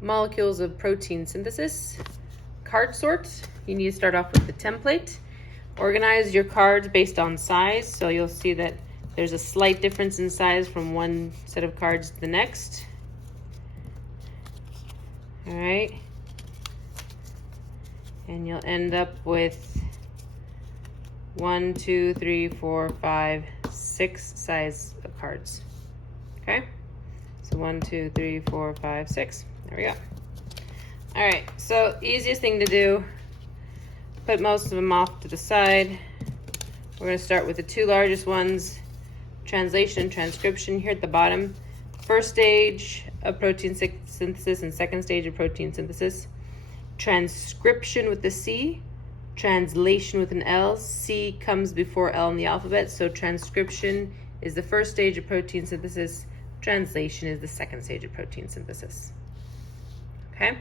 molecules of protein synthesis. Card sort. You need to start off with the template. Organize your cards based on size. So you'll see that there's a slight difference in size from one set of cards to the next. All right. And you'll end up with 1, 2, 3, 4, 5, 6 size of cards. Okay? So 1, 2, 3, 4, 5, 6. There we go. All right, so easiest thing to do, put most of them off to the side. We're going to start with the two largest ones, translation and transcription here at the bottom. First stage of protein synthesis and second stage of protein synthesis. Transcription with the C, translation with an L. C comes before L in the alphabet, so transcription is the first stage of protein synthesis. Translation is the second stage of protein synthesis. Okay?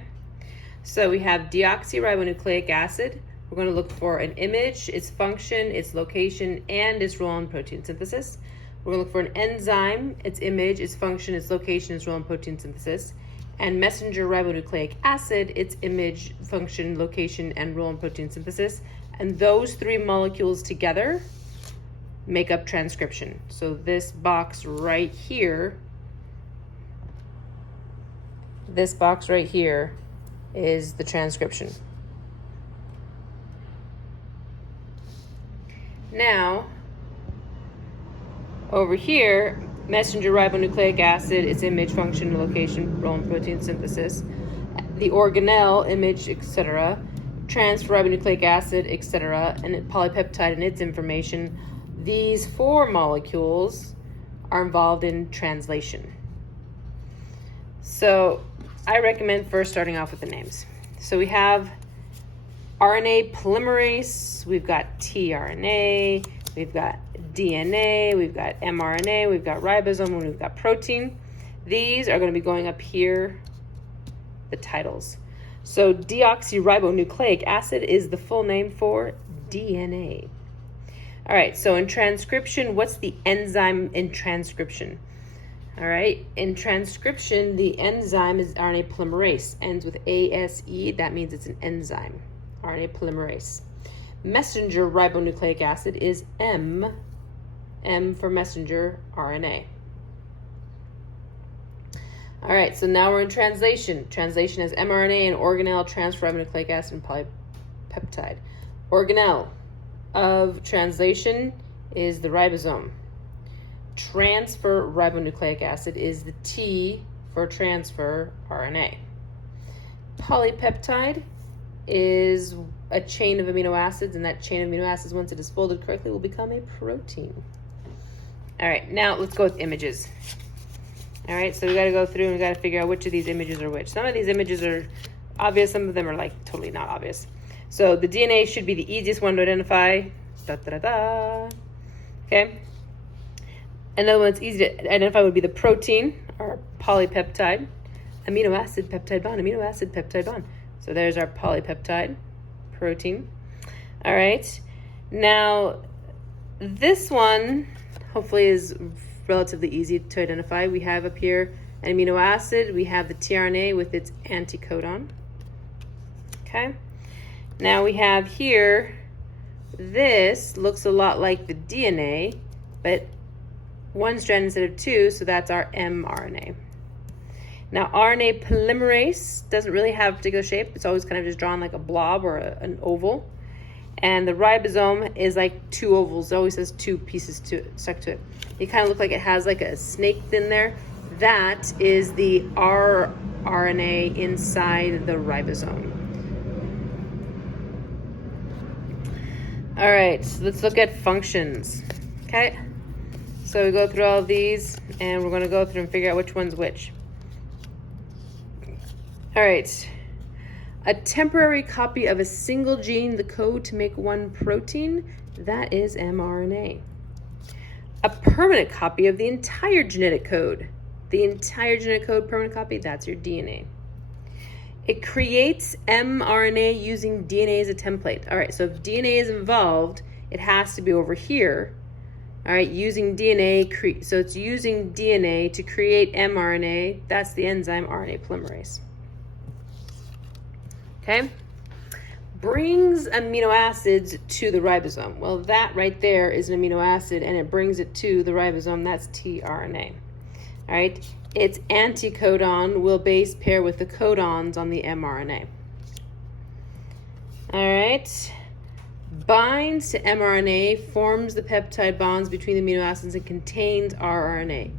So we have deoxyribonucleic acid. We're going to look for an image, its function, its location, and its role in protein synthesis. We're going to look for an enzyme, its image, its function, its location, its role in protein synthesis. And messenger ribonucleic acid, its image, function, location, and role in protein synthesis. And those three molecules together make up transcription. So this box right here, is the transcription. Now, over here, messenger ribonucleic acid, its image, function, location, role in protein synthesis. The organelle, image, etc. Transribonucleic acid, etc. And polypeptide and its information. These four molecules are involved in translation. So I recommend first starting off with the names. So we have RNA polymerase, we've got tRNA, we've got DNA, we've got mRNA, we've got ribosome, and we've got protein. These are going to be going up here, the titles. So deoxyribonucleic acid is the full name for DNA. All right, so in transcription, what's the enzyme in transcription? All right, in transcription, the enzyme is RNA polymerase. Ends with ASE, that means it's an enzyme, RNA polymerase. Messenger ribonucleic acid is M for messenger RNA. All right, so now we're in translation. Translation is mRNA and organelle, transribonucleic acid, and polypeptide. Organelle of translation is the ribosome. Transfer ribonucleic acid is the T for transfer RNA. Polypeptide is a chain of amino acids, and that chain of amino acids, once it is folded correctly, will become a protein. All right, now let's go with images. All right, so we got to go through and we got to figure out which of these images are which. Some of these images are obvious, some of them are like totally not obvious. So the DNA should be the easiest one to identify. Da, da, da, da. Okay. Another one that's easy to identify would be the protein or polypeptide. Amino acid, peptide bond, amino acid, peptide bond. So there's our polypeptide protein. All right. Now, this one hopefully is relatively easy to identify. We have up here an amino acid. We have the tRNA with its anticodon. Okay. Now we have here, this looks a lot like the DNA, but one strand instead of two, so that's our mRNA. Now, RNA polymerase doesn't really have a particular shape. It's always kind of just drawn like a blob or an oval. And the ribosome is like two ovals. It always has two pieces stuck to it. It kind of look like it has like a snake in there. That is the rRNA inside the ribosome. All right, so let's look at functions. Okay, so we go through all of these, and we're going to go through and figure out which one's which. All right, a temporary copy of a single gene, the code to make one protein, that is mRNA. A permanent copy of the entire genetic code, permanent copy, that's your DNA. It creates mRNA using DNA as a template. All right, so if DNA is involved, it has to be over here. All right, using DNA, so it's using DNA to create mRNA. That's the enzyme RNA polymerase. Okay? Brings amino acids to the ribosome. Well, that right there is an amino acid, and it brings it to the ribosome. That's tRNA. All right? Its anticodon will base pair with the codons on the mRNA. All right? Binds to mRNA, forms the peptide bonds between the amino acids, and contains rRNA.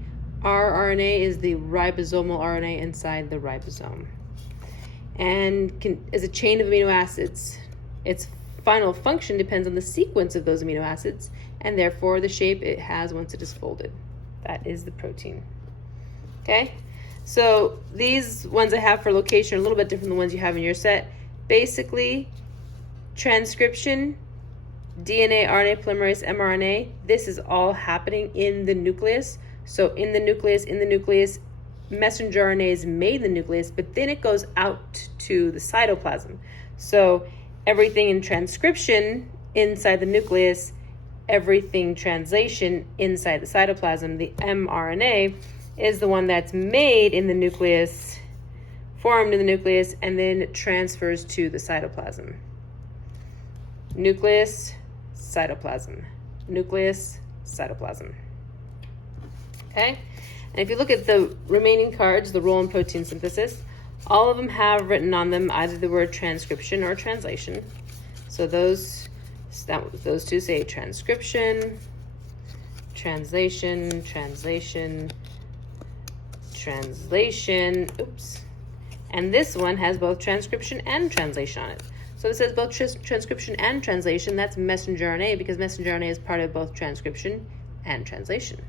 rRNA is the ribosomal RNA inside the ribosome. And is a chain of amino acids. Its final function depends on the sequence of those amino acids, and therefore the shape it has once it is folded. That is the protein. Okay? So these ones I have for location are a little bit different than the ones you have in your set. Basically, transcription, DNA, RNA polymerase, mRNA, this is all happening in the nucleus. So in the nucleus, messenger RNA is made in the nucleus, but then it goes out to the cytoplasm. So everything in transcription inside the nucleus, everything translation inside the cytoplasm. The mRNA is the one that's made in the nucleus, formed in the nucleus, and then transfers to the cytoplasm. Nucleus, cytoplasm. Nucleus, cytoplasm. Okay? And if you look at the remaining cards, the role in protein synthesis, all of them have written on them either the word transcription or translation. So those two say transcription, translation, translation, translation, oops. And this one has both transcription and translation on it. So it says both transcription and translation. That's messenger RNA, because messenger RNA is part of both transcription and translation.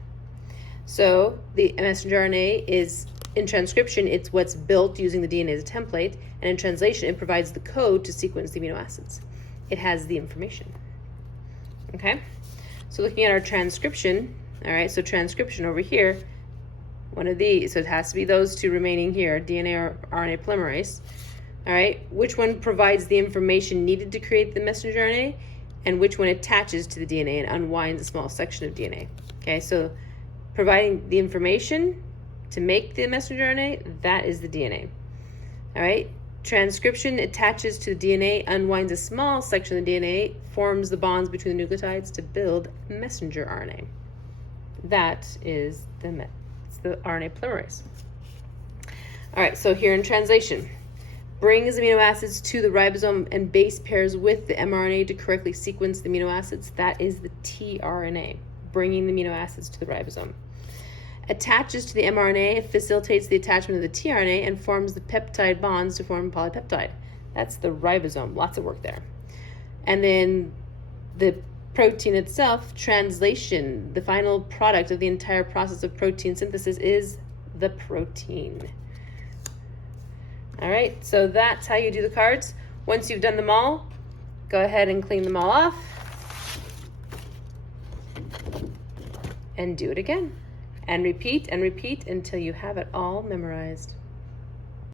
So the messenger RNA is, in transcription, it's what's built using the DNA as a template, and in translation, it provides the code to sequence the amino acids. It has the information. Okay? So looking at our transcription, all right, so transcription over here, one of these, so it has to be those two remaining here, DNA or RNA polymerase. All right, which one provides the information needed to create the messenger RNA, and which one attaches to the DNA and unwinds a small section of DNA. Okay, so providing the information to make the messenger RNA, that is the DNA. All right, transcription attaches to the DNA, unwinds a small section of the DNA, forms the bonds between the nucleotides to build messenger RNA. That is the RNA polymerase. All right, so here in translation, brings amino acids to the ribosome and base pairs with the mRNA to correctly sequence the amino acids. That is the tRNA, bringing the amino acids to the ribosome. Attaches to the mRNA, facilitates the attachment of the tRNA, and forms the peptide bonds to form polypeptide. That's the ribosome. Lots of work there. And then the protein itself, translation, the final product of the entire process of protein synthesis is the protein. All right, so that's how you do the cards. Once you've done them all, go ahead and clean them all off and do it again. And repeat until you have it all memorized.